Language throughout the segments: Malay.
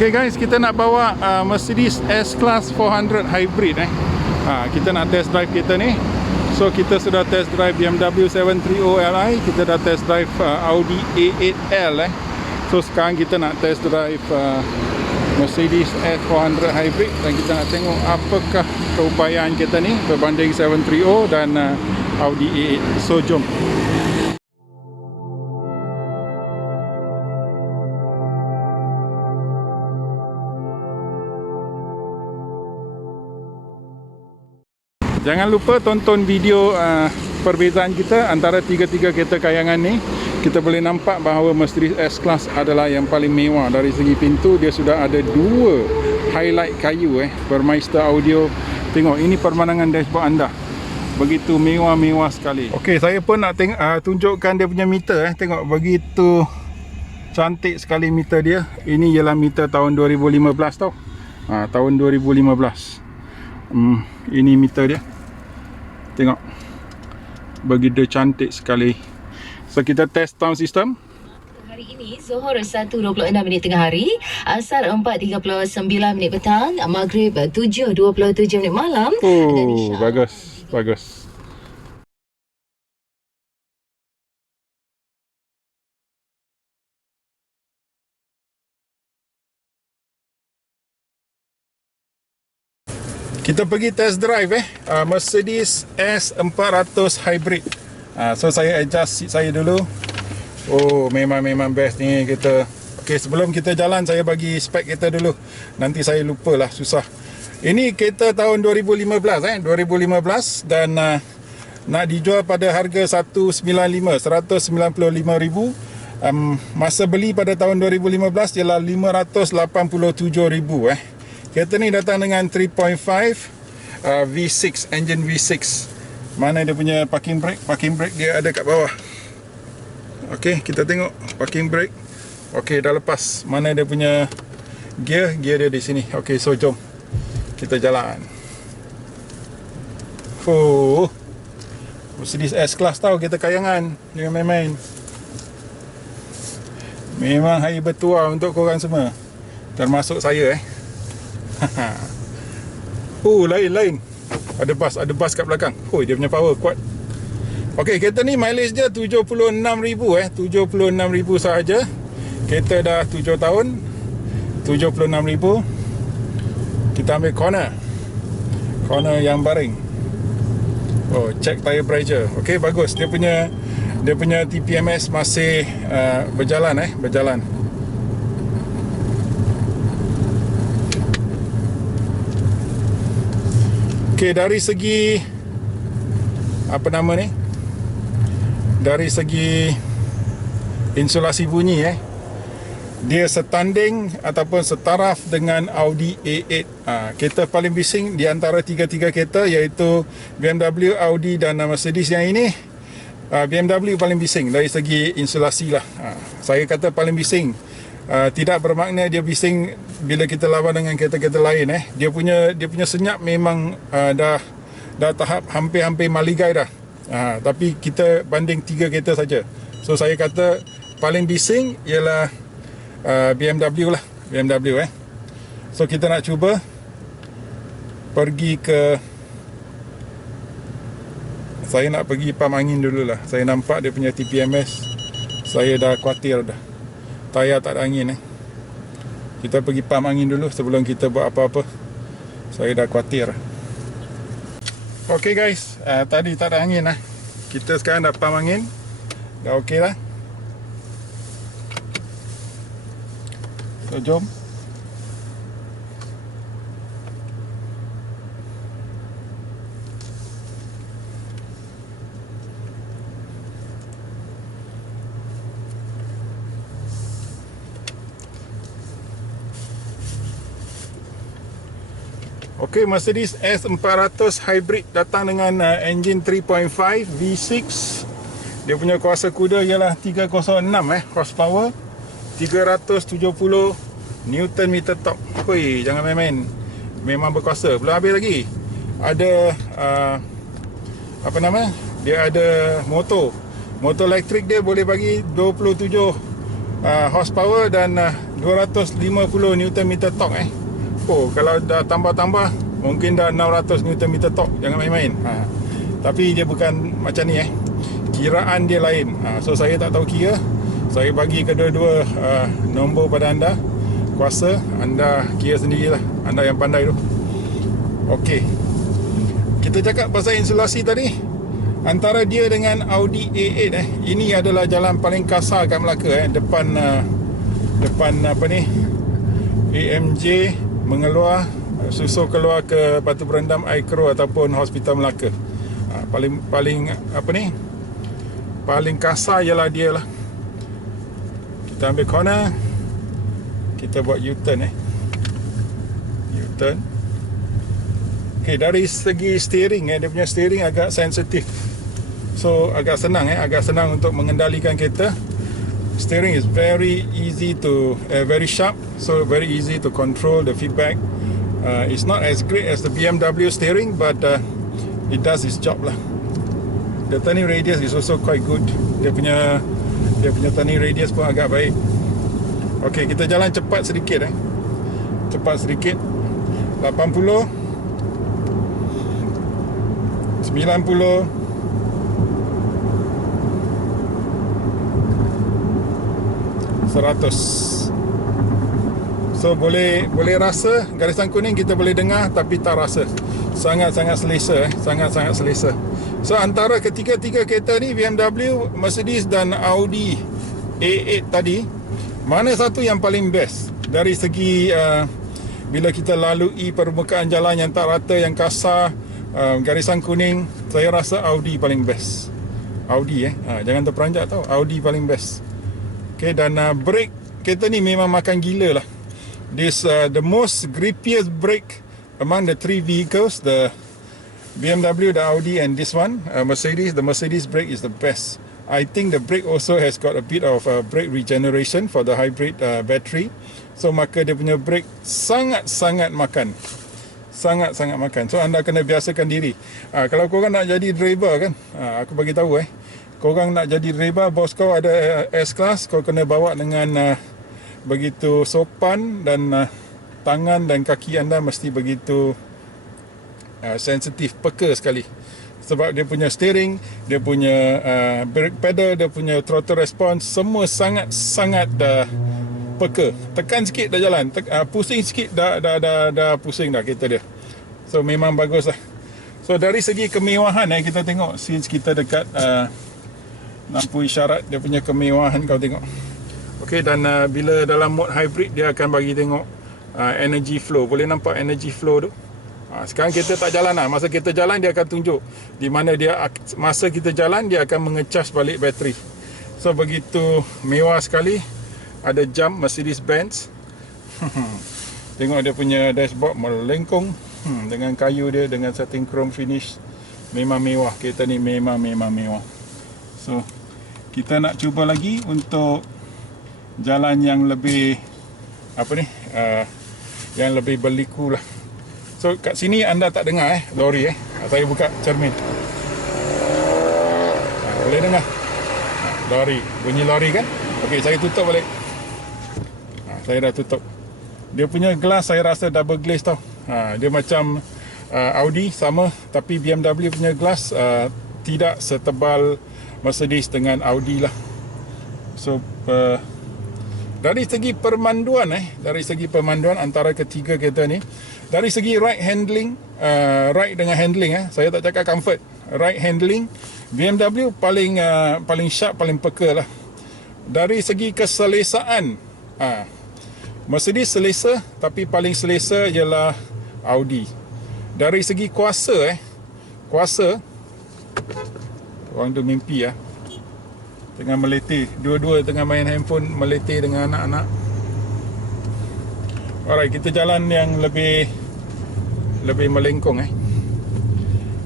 Okay guys, kita nak bawa Mercedes S-Class 400 Hybrid kita nak test drive kita ni. So kita sudah test drive BMW 730 Li, kita dah test drive Audi A8L So sekarang kita nak test drive Mercedes S400 Hybrid dan kita nak tengok apakah keupayaan kita ni berbanding 730 dan Audi A8. So jom. Jangan lupa tonton video perbezaan kita antara tiga-tiga kereta kayangan ni. Kita boleh nampak bahawa Mercedes S-Class adalah yang paling mewah. Dari segi pintu dia sudah ada dua highlight kayu Burmeister audio. Tengok ini pemandangan dashboard anda. Begitu mewah-mewah sekali. Okey, saya pun nak tunjukkan dia punya meter Tengok begitu cantik sekali meter dia. Ini ialah meter tahun 2015 tau. Tahun 2015. Ini meter dia. Tengok begitu cantik sekali. So kita test sound system. Hari ini Zohor 1.26 tengah hari, Asar 4.39 petang, Maghrib 7.27 malam. Bagus, bagus. Kita pergi test drive Mercedes S400 Hybrid. So saya adjust seat saya dulu. Memang best ni kita. Okey, sebelum kita jalan saya bagi spek kita dulu. Nanti saya lupalah, susah. Ini kereta tahun 2015 dan nak dijual pada harga 195,000. Masa beli pada tahun 2015 ialah 587,000 Kereta ni datang dengan 3.5 V6, engine V6. Mana dia punya parking brake? Parking brake dia ada kat bawah. Okey, kita tengok parking brake. Okey, dah lepas. Mana dia punya gear? Gear dia di sini. Okey, so jom kita jalan. Mercedes S-Class tau, kereta kayangan. Jangan main-main. Memang hari bertuah untuk korang semua. Termasuk saya lain. Ada bas kat belakang. Dia punya power kuat. Okey, kereta ni mileage dia 76,000 76,000 sahaja. Kereta dah 7 tahun. 76,000. Kita ambil corner yang baring. Check tire pressure. Okey, bagus. Dia punya TPMS masih berjalan. Okey, dari segi dari segi insulasi bunyi dia setanding ataupun setaraf dengan Audi A8. Kereta paling bising di antara tiga-tiga kereta iaitu BMW, Audi dan Mercedes yang ini. BMW paling bising dari segi insulasi lah. Saya kata paling bising. Tidak bermakna dia bising bila kita lawan dengan kereta-kereta lain. Dia punya senyap memang dah tahap hampir maligai dah. Tapi kita banding tiga kereta saja. So saya kata paling bising ialah BMW lah. BMW. So kita nak cuba pergi ke, saya nak pergi pam angin dulu lah. Saya nampak dia punya TPMS. Saya dah khawatir dah. Tayar tak ada angin. Kita pergi pam angin dulu sebelum kita buat apa-apa. Saya dah khawatir. Okey guys, tadi tak ada angin Kita sekarang dah pam angin. Dah okey lah. So jom. Okey, Mercedes S400 Hybrid datang dengan engine 3.5 V6. Dia punya kuasa kuda ialah 306 horsepower, 370 Newton meter torque. Jangan main-main. Memang berkuasa. Belum habis lagi. Ada dia ada motor elektrik. Dia boleh bagi 27 horsepower dan 250 Nm torque Oh, kalau dah tambah-tambah mungkin dah 600 Nm torque. Jangan main-main. Tapi dia bukan macam ni kiraan dia lain. So saya tak tahu kira. Saya bagi kedua-dua nombor pada anda. Kuasa anda kira sendirilah. Anda yang pandai tu. Okey. Kita cakap pasal insulasi tadi. Antara dia dengan Audi A8 ini adalah jalan paling kasar kat Melaka depan apa ni, AMJ mengeluar, susul keluar ke Batu Berendam, Aikro ataupun Hospital Melaka. Paling apa ni, paling kasar ialah dia lah. Kita ambil corner, kita buat U-turn U-turn. Okay, dari segi steering dia punya steering agak sensitif. So agak senang untuk mengendalikan kereta. Steering is very easy to very sharp, so very easy to control the feedback. It's not as great as the BMW steering, but it does its job lah. The turning radius is also quite good. Dia punya turning radius pun agak baik. Okay, kita jalan cepat sedikit Cepat sedikit. 80, 90, 100. So boleh rasa garisan kuning, kita boleh dengar tapi tak rasa. Sangat-sangat selesa sangat-sangat selesa. So antara ketiga-tiga kereta ni, BMW, Mercedes dan Audi A8 tadi, mana satu yang paling best dari segi bila kita lalui permukaan jalan yang tak rata, yang kasar, garisan kuning? Saya rasa Audi paling best. Audi jangan terperanjat tau. Audi paling best. Okay, dan brake kereta ni memang makan gila lah. This the most grippiest brake among the three vehicles, the BMW, the Audi and this one, Mercedes. The Mercedes brake is the best. I think the brake also has got a bit of brake regeneration for the hybrid battery. So maka dia punya brake sangat-sangat makan. Sangat-sangat makan. So anda kena biasakan diri. Kalau korang nak jadi driver kan, aku bagi tahu korang nak jadi driver, bos kau ada S-Class, kau kena bawa dengan begitu sopan, dan tangan dan kaki anda mesti begitu sensitif, peka sekali. Sebab dia punya steering, dia punya brake pedal, dia punya throttle response, semua sangat-sangat peka. Tekan sikit dah jalan, pusing sikit dah pusing dah kereta dia. So memang bagus lah. So dari segi kemewahan kita tengok, since kita dekat lampu isyarat, dia punya kemewahan kau tengok. Okey, dan bila dalam mode hybrid, dia akan bagi tengok energy flow. Boleh nampak energy flow tu. Sekarang kita tak jalan lah. Masa kita jalan, dia akan tunjuk di mana dia, masa kita jalan, dia akan mengecas balik bateri. So begitu mewah sekali. Ada jump Mercedes-Benz. Tengok dia punya dashboard melengkung dengan kayu dia, dengan setting chrome finish. Memang mewah. Kereta ni memang mewah. So kita nak cuba lagi untuk jalan yang lebih yang lebih berliku lah. So kat sini anda tak dengar lori saya buka cermin. Boleh dengar lori, bunyi lori kan? Okey, saya tutup balik. Saya dah tutup. Dia punya glass saya rasa double glaze tau. Dia macam Audi sama, tapi BMW punya glass tidak setebal Mercedes dengan Audi lah. So dari segi permanduan antara ketiga kereta ni, dari segi ride handling, ride dengan handling saya tak cakap comfort, ride handling, BMW paling sharp, paling peka lah. Dari segi keselesaan, Mercedes selesa, tapi paling selesa ialah Audi. Dari segi kuasa orang tu mimpi tengah meletih, dua-dua tengah main handphone, meletih dengan anak-anak. Alright, kita jalan yang lebih melengkung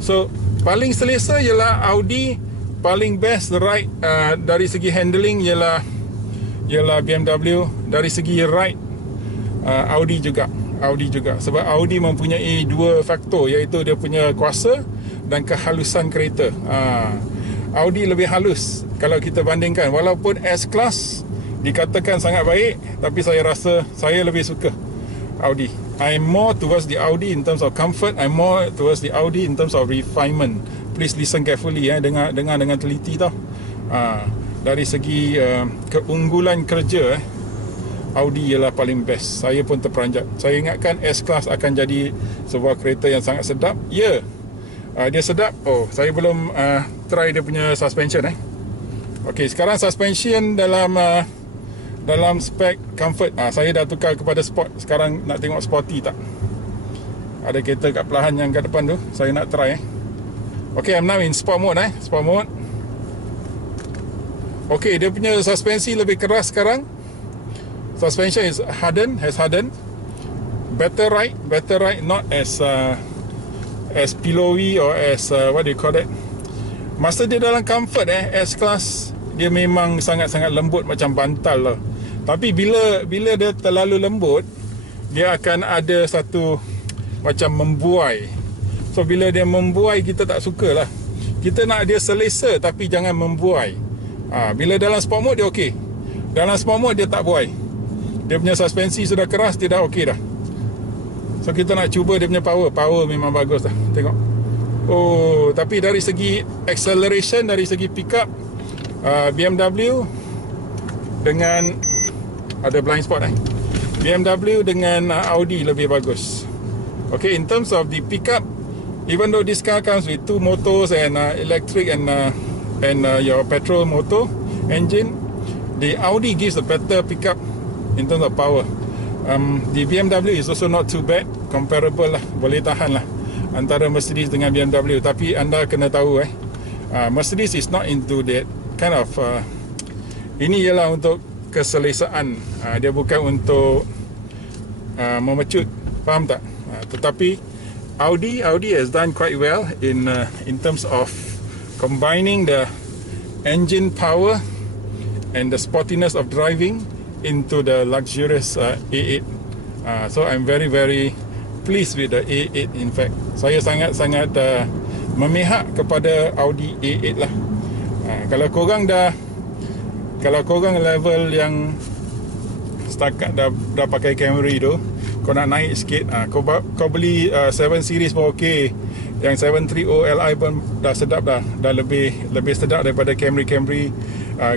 So paling selesa ialah Audi, paling best ride dari segi handling ialah BMW. Dari segi ride Audi juga. Sebab Audi mempunyai dua faktor, iaitu dia punya kuasa dan kehalusan kereta. Audi lebih halus kalau kita bandingkan. Walaupun S-Class dikatakan sangat baik, tapi saya rasa saya lebih suka Audi. I'm more towards the Audi in terms of comfort. I'm more towards the Audi in terms of refinement. Please listen carefully, dengar dengan teliti tau. Dari segi keunggulan kerja, Audi ialah paling best. Saya pun terperanjat. Saya ingatkan S-Class akan jadi sebuah kereta yang sangat sedap. Ya, dia sedap. Saya belum try dia punya suspension. Okey, sekarang suspension dalam spek comfort, saya dah tukar kepada sport. Sekarang nak tengok sporty tak. Ada kereta kat pelahan yang kat depan tu, saya nak try. Okay, I'm now in sport mode. Sport mode. Okay, dia punya suspensi lebih keras sekarang. Suspension has hardened. Better ride, not as pillowy or as what do you call that. Masa dia dalam comfort, S-Class, dia memang sangat-sangat lembut macam bantal lah. Tapi bila dia terlalu lembut, dia akan ada satu macam membuai. So bila dia membuai, kita tak suka lah. Kita nak dia selesa tapi jangan membuai. Bila dalam sport mode dia okey. Dalam sport mode dia tak buai. Dia punya suspensi sudah keras, dia dah okey dah. So kita nak cuba dia punya power memang bagus dah. Tengok. Tapi dari segi acceleration, dari segi pick up, BMW dengan ada blind spot BMW dengan Audi lebih bagus. Okay, in terms of the pickup, even though this car comes with two motors and electric and your petrol motor engine, the Audi gives a better pickup in terms of power. The BMW is also not too bad, comparable lah, boleh tahan lah antara Mercedes dengan BMW. Tapi anda kena tahu Mercedes is not into that kind of ini ialah untuk keselesaan, dia bukan untuk memecut, faham tak? Tetapi Audi has done quite well in terms of combining the engine power and the sportiness of driving into the luxurious A8. So I'm very, very pleased with the A8. In fact, saya sangat-sangat memihak kepada Audi A8 lah. Kalau korang level yang setakat dah pakai Camry tu, kau nak naik sikit, kau beli 7 series pun okey. Yang 730 Li pun dah sedap dah lebih sedap daripada Camry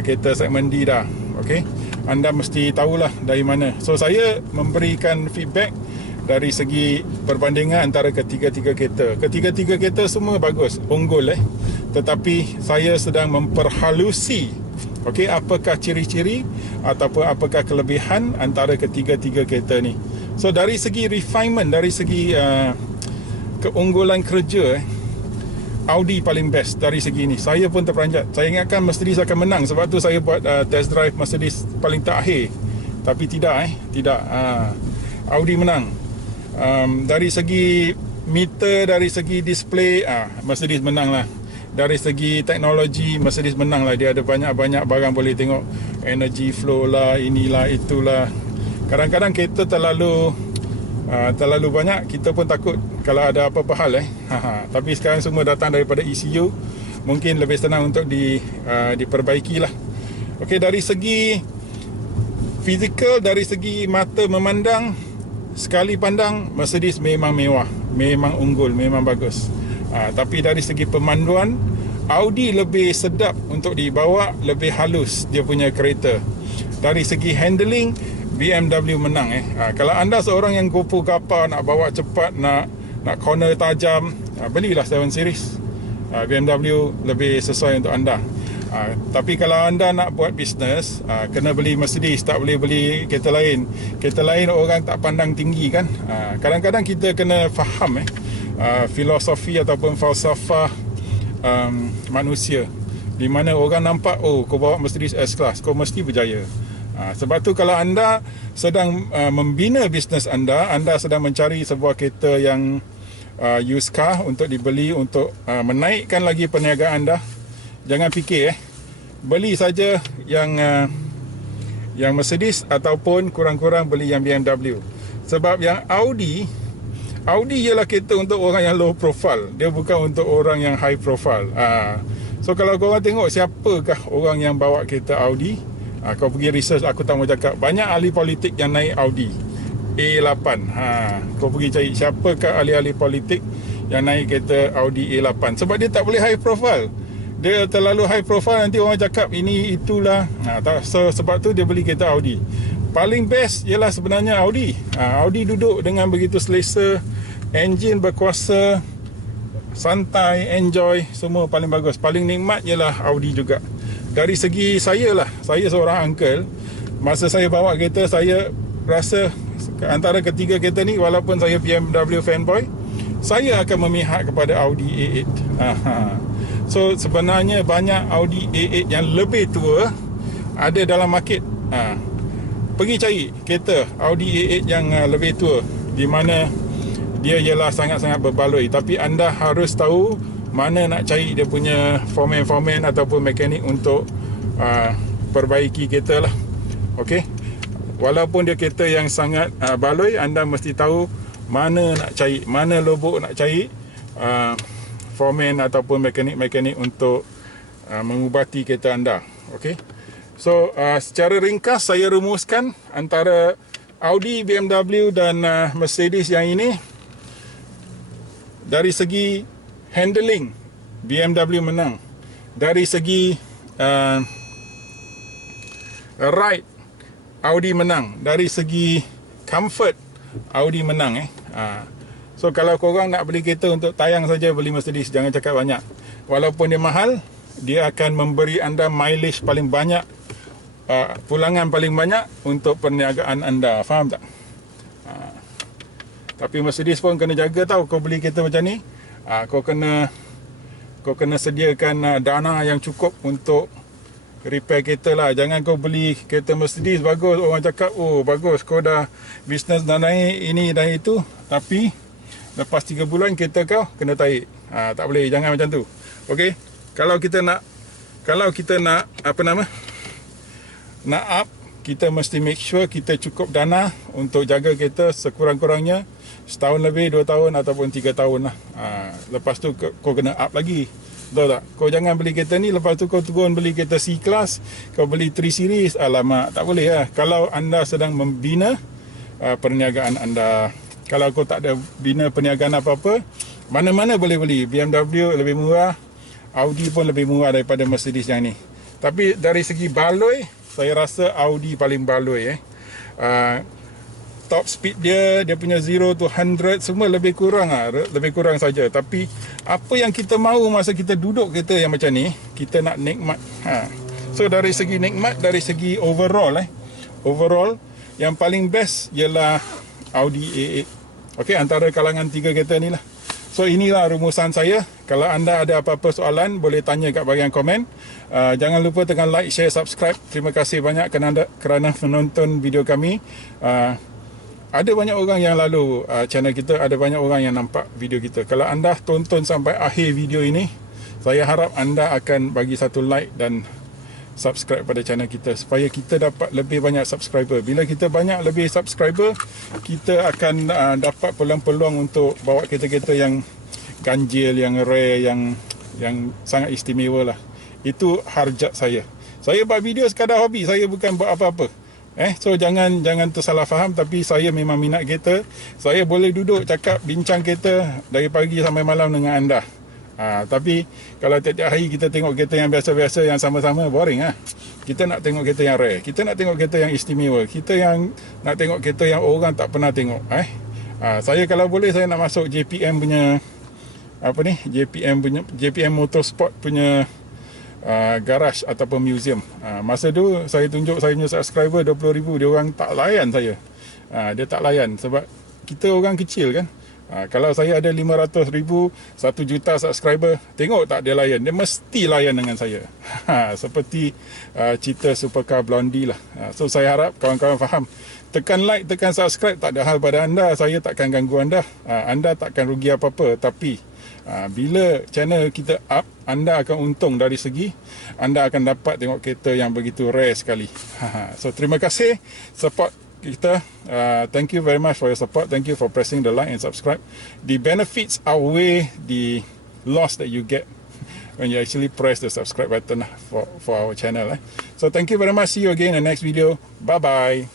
kereta segmen D dah. Okey, anda mesti tahulah dari mana. So saya memberikan feedback dari segi perbandingan antara ketiga-tiga kereta semua bagus, unggul tetapi saya sedang memperhalusi apakah ciri-ciri ataupun apakah kelebihan antara ketiga-tiga kereta ni. So dari segi refinement, dari segi keunggulan kerja, Audi paling best dari segi ni. Saya pun terperanjat. Saya ingatkan Mercedes akan menang, sebab tu saya buat test drive Mercedes paling terakhir. Tapi tidak Audi menang. Dari segi meter, dari segi display, Mercedes menang lah. Dari segi teknologi, Mercedes menang lah. Dia ada banyak-banyak barang boleh tengok, energy flow lah, inilah itulah. Kadang-kadang kereta terlalu banyak, kita pun takut kalau ada apa-apa hal Tapi sekarang semua datang daripada ECU, mungkin lebih senang untuk diperbaiki lah. Okey, dari segi fizikal, dari segi mata memandang, sekali pandang Mercedes memang mewah, memang unggul, memang bagus. Tapi dari segi pemanduan, Audi lebih sedap untuk dibawa, lebih halus dia punya kereta. Dari segi handling, BMW menang Kalau anda seorang yang gopo-gapa, nak bawa cepat, nak corner tajam, belilah 7 series. BMW lebih sesuai untuk anda. Tapi kalau anda nak buat bisnes, kena beli Mercedes, tak boleh beli kereta lain. Kereta lain orang tak pandang tinggi kan. Kadang-kadang kita kena faham filosofi ataupun falsafah manusia, di mana orang nampak, kau bawa Mercedes S-Class, kau mesti berjaya. Sebab tu kalau anda sedang membina bisnes anda sedang mencari sebuah kereta yang used car untuk dibeli, untuk menaikkan lagi perniagaan anda, jangan fikir beli saja yang Mercedes ataupun kurang-kurang beli yang BMW. Sebab yang Audi ialah kereta untuk orang yang low profile, dia bukan untuk orang yang high profile. So kalau korang tengok siapakah orang yang bawa kereta Audi, Kau pergi research, aku tak mau cakap. Banyak ahli politik yang naik Audi A8. Kau pergi cari siapakah ahli-ahli politik yang naik kereta Audi A8. Sebab dia tak boleh high profile. Dia terlalu high profile, nanti orang cakap ini itulah. Sebab tu dia beli kereta Audi. Paling best ialah sebenarnya Audi. Audi duduk dengan begitu selesa, enjin berkuasa, santai, enjoy, semua paling bagus. Paling nikmat ialah Audi juga. Dari segi saya lah, saya seorang uncle, masa saya bawa kereta, saya rasa antara ketiga kereta ni, walaupun saya BMW fanboy, saya akan memihak kepada Audi A8. So sebenarnya banyak Audi A8 yang lebih tua ada dalam market. Pergi cari kereta Audi A8 yang lebih tua, di mana dia ialah sangat-sangat berbaloi. Tapi anda harus tahu mana nak cari dia punya foreman ataupun mekanik untuk perbaiki kereta lah. Okey. Walaupun dia kereta yang sangat baloi, anda mesti tahu mana nak cari, mana lubuk nak cari foreman ataupun mekanik untuk mengubati kereta anda. Okey. So secara ringkas saya rumuskan antara Audi, BMW dan Mercedes yang ini. Dari segi handling, BMW menang. Dari segi ride, Audi menang. Dari segi comfort, Audi menang. So kalau korang nak beli kereta untuk tayang saja, beli Mercedes, jangan cakap banyak. Walaupun dia mahal, dia akan memberi anda mileage paling banyak, pulangan paling banyak untuk perniagaan anda. Faham tak? Tapi Mercedes pun kena jaga tau. Kau beli kereta macam ni, kau kena sediakan dana yang cukup untuk repair kereta lah. Jangan kau beli kereta Mercedes bagus, orang cakap oh bagus, kau dah bisnes dah naik ini dan itu, tapi lepas 3 bulan kereta kau kena tarik. Tak boleh, jangan macam tu. Okey, kalau kita nak nak up, kita mesti make sure kita cukup dana untuk jaga kereta sekurang-kurangnya setahun lebih, 2 tahun ataupun 3 tahun lah. Lepas tu kau kena up lagi. Betul tak? Kau jangan beli kereta ni, lepas tu kau turun beli kereta C-Class, kau beli 3 Series. Alamak, tak boleh lah. Kalau anda sedang membina perniagaan anda, kalau kau tak ada bina perniagaan apa-apa, mana-mana boleh beli. BMW lebih murah, Audi pun lebih murah daripada Mercedes yang ni. Tapi dari segi baloi, saya rasa Audi paling baloi. Top speed dia punya 0 to 100 semua lebih kurang saja. Tapi apa yang kita mahu masa kita duduk kereta yang macam ni, kita nak nikmat. So dari segi nikmat, dari segi overall yang paling best ialah Audi A8. Okey, antara kalangan 3 kereta ni lah. So inilah rumusan saya. Kalau anda ada apa-apa soalan, boleh tanya kat bahagian komen. Jangan lupa tekan like, share, subscribe. Terima kasih banyak kerana menonton video kami. Ada banyak orang yang lalu channel kita, ada banyak orang yang nampak video kita. Kalau anda tonton sampai akhir video ini, saya harap anda akan bagi satu like dan subscribe pada channel kita supaya kita dapat lebih banyak subscriber. Bila kita banyak lebih subscriber, kita akan dapat peluang-peluang untuk bawa kereta-kereta yang ganjil, yang rare, yang sangat istimewa lah. Itu harjat saya. Saya buat video sekadar hobi, saya bukan buat apa-apa. So jangan tersalah faham, tapi saya memang minat kereta. Saya boleh duduk cakap bincang kereta dari pagi sampai malam dengan anda. Tapi kalau tiap-tiap hari kita tengok kereta yang biasa-biasa yang sama-sama, boring lah. Kita nak tengok kereta yang rare, kita nak tengok kereta yang istimewa, kita yang nak tengok kereta yang orang tak pernah tengok. Saya kalau boleh, saya nak masuk JPM punya JPM Motorsport punya garage ataupun museum. Masa tu saya tunjuk saya punya subscriber 20,000, dia orang tak layan saya. Dia tak layan sebab kita orang kecil kan. Kalau saya ada 500,000, 1 juta subscriber, tengok tak dia layan, dia mesti layan dengan saya. Seperti cerita Supercar Blondie lah. So saya harap kawan-kawan faham. Tekan like, tekan subscribe, tak ada hal pada anda. Saya takkan ganggu anda. Anda takkan rugi apa-apa. Tapi bila channel kita up, anda akan untung dari segi anda akan dapat tengok kereta yang begitu rare sekali. So terima kasih support kita. Thank you very much for your support. Thank you for pressing the like and subscribe. The benefits outweigh the loss that you get. when you actually press the subscribe button for our channel. So thank you very much. See you again in the next video. Bye bye.